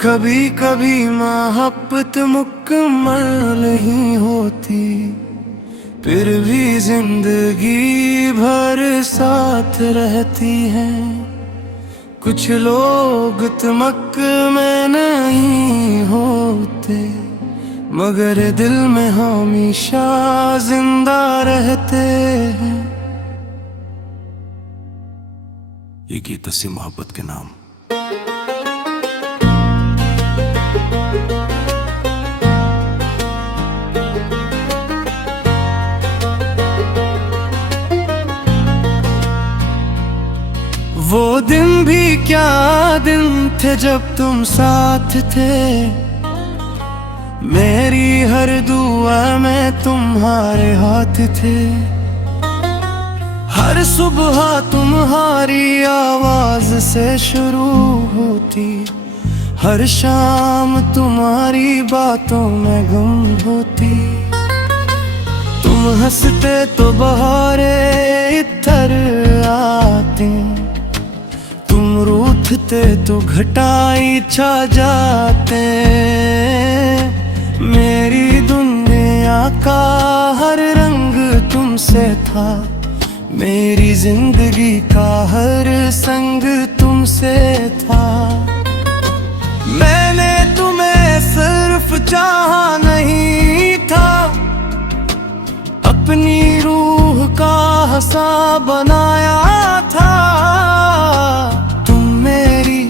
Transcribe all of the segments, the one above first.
कभी कभी मोहब्बत मुकम्मल नहीं होती, फिर भी जिंदगी भर साथ रहती है। कुछ लोग तमक में नहीं होते, मगर दिल में हमेशा जिंदा रहते हैं। ये गीत से मोहब्बत के नाम। वो दिन भी क्या दिन थे जब तुम साथ थे, मेरी हर दुआ में तुम्हारे हाथ थे। हर सुबह तुम्हारी आवाज से शुरू होती, हर शाम तुम्हारी बातों में गुम होती। तुम हंसते तो बहारें इधर आती, तुम रूठते तो घटाई छा जाते। मेरी दुनिया का हर रंग तुमसे था, मेरी जिंदगी का हर संग तुमसे था। मैंने तुम्हें सिर्फ चाहा नहीं था, अपनी रूह का हिस्सा बनाया था। तुम मेरी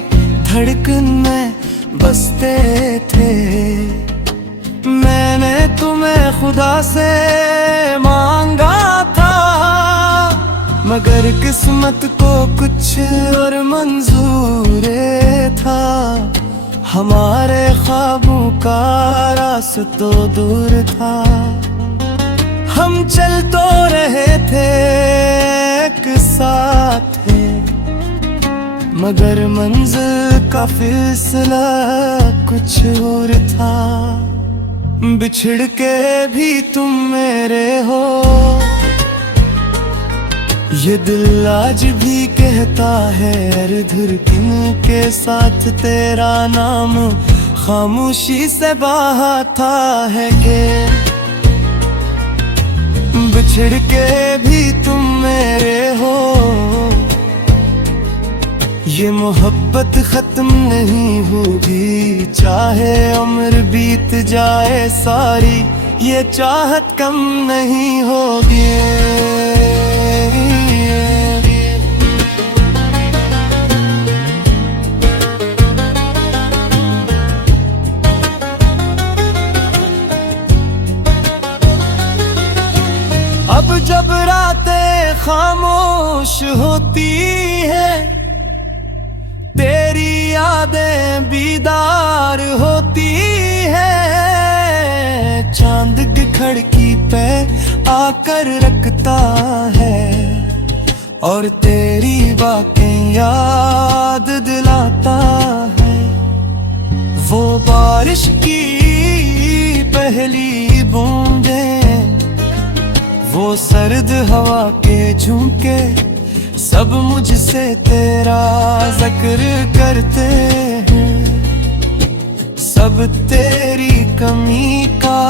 धड़कन में बसते थे, मैंने तुम्हें खुदा से मांगा था। मगर किस्मत को कुछ और मंजूर था, हमारे ख्वाबों का रास्ता दूर था। हम चल तो रहे थे एक साथ, मगर मंजिल का फैसला कुछ और था। बिछड़ के भी तुम मेरे हो, ये दिल आज भी कहता है। अरधुर किन के साथ तेरा नाम खामोशी से बहाता है के। बिछड़ के भी तुम मेरे हो, ये मोहब्बत खत्म नहीं होगी। चाहे उम्र बीत जाए सारी, ये चाहत कम नहीं होगी। अब जब रातें खामोश होती है, तेरी यादें बीदार होती है। चांद की खिड़की पे आकर रखता है, और तेरी बातें याद दिलाता है। वो बारिश की पहली बूंदें, वो सर्द हवा के झोंके, सब मुझसे तेरा जिक्र करते हैं। सब तेरी कमी का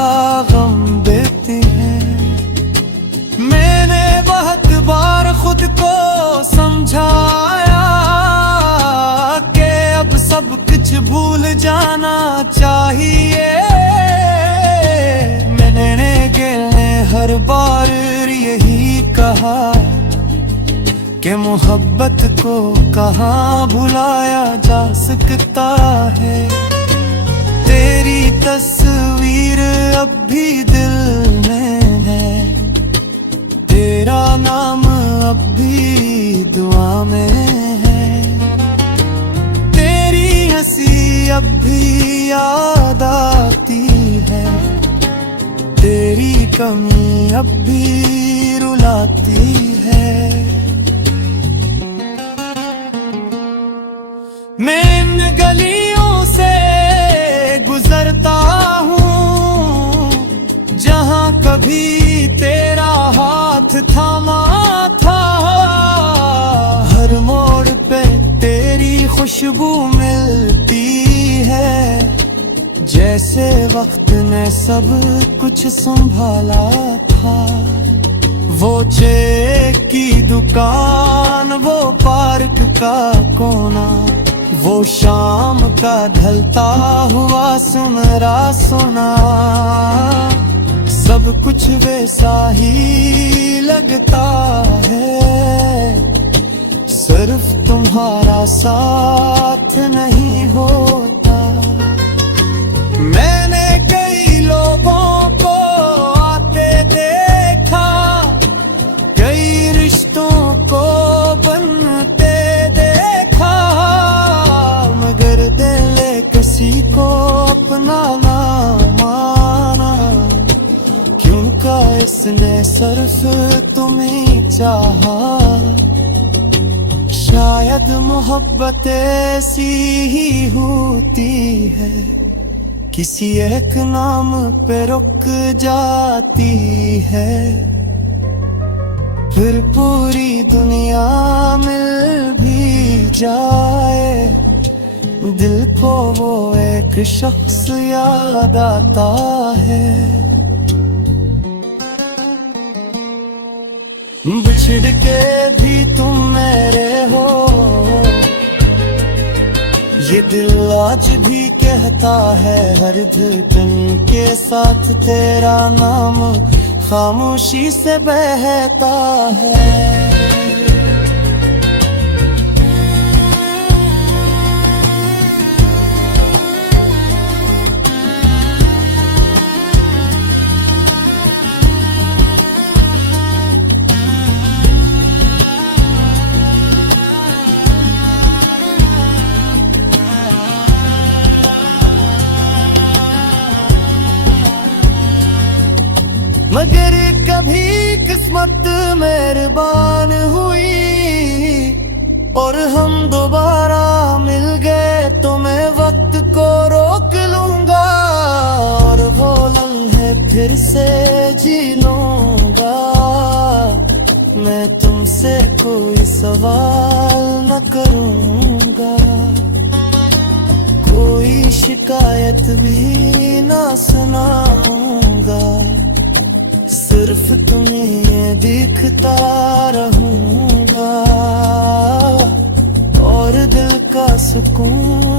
गम देते हैं। मैंने बहुत बार खुद को समझाया कि अब सब कुछ भूल जाना चाहिए। मैंने हर बार यही कहा कि मोहब्बत को कहाँ भुलाया जा सकता है। तेरी तस्वीर अब भी दिल में है, तेरा नाम अब भी दुआ में है। तेरी हंसी अब भी याद आती है, तेरी कमी अब भी रुलाती है। मैं इन गलियों से गुजरता हूँ, जहाँ कभी तेरा हाथ थामा था। हर मोड़ पे तेरी खुशबू मिलती है, जैसे वक्त ने सब कुछ संभाला था। वो चे की दुकान, वो पार्क का कोना, वो शाम का ढलता हुआ सुनहरा सोना, सब कुछ वैसा ही लगता है। सिर्फ तुम्हारा साथ नहीं होता। मैंने कई लोगों को आते देखा, कई रिश्तों को बनते देखा, मगर दिल किसी को अपना ना माना। क्यों का इसने सिर्फ तुम्हें चाहा। शायद मोहब्बत ऐसी ही होती है, किसी एक नाम पे रुक जाती है। फिर पूरी दुनिया मिल भी जाए, दिल को वो एक शख्स याद आता है। बिछड़ के भी तुम मेरे हो, ये दिल आज भी कहता है। हर धड़कन के साथ तेरा नाम खामोशी से बहता है। मगर कभी किस्मत मेहरबान हुई और हम दोबारा मिल गए, तो मैं वक्त को रोक लूंगा और वो लम्हे फिर से जी लूंगा। मैं तुमसे कोई सवाल न करूंगा, कोई शिकायत भी ना सुनाऊंगा। सिर्फ तुम्हें दिखता रहूंगा और दिल का सुकून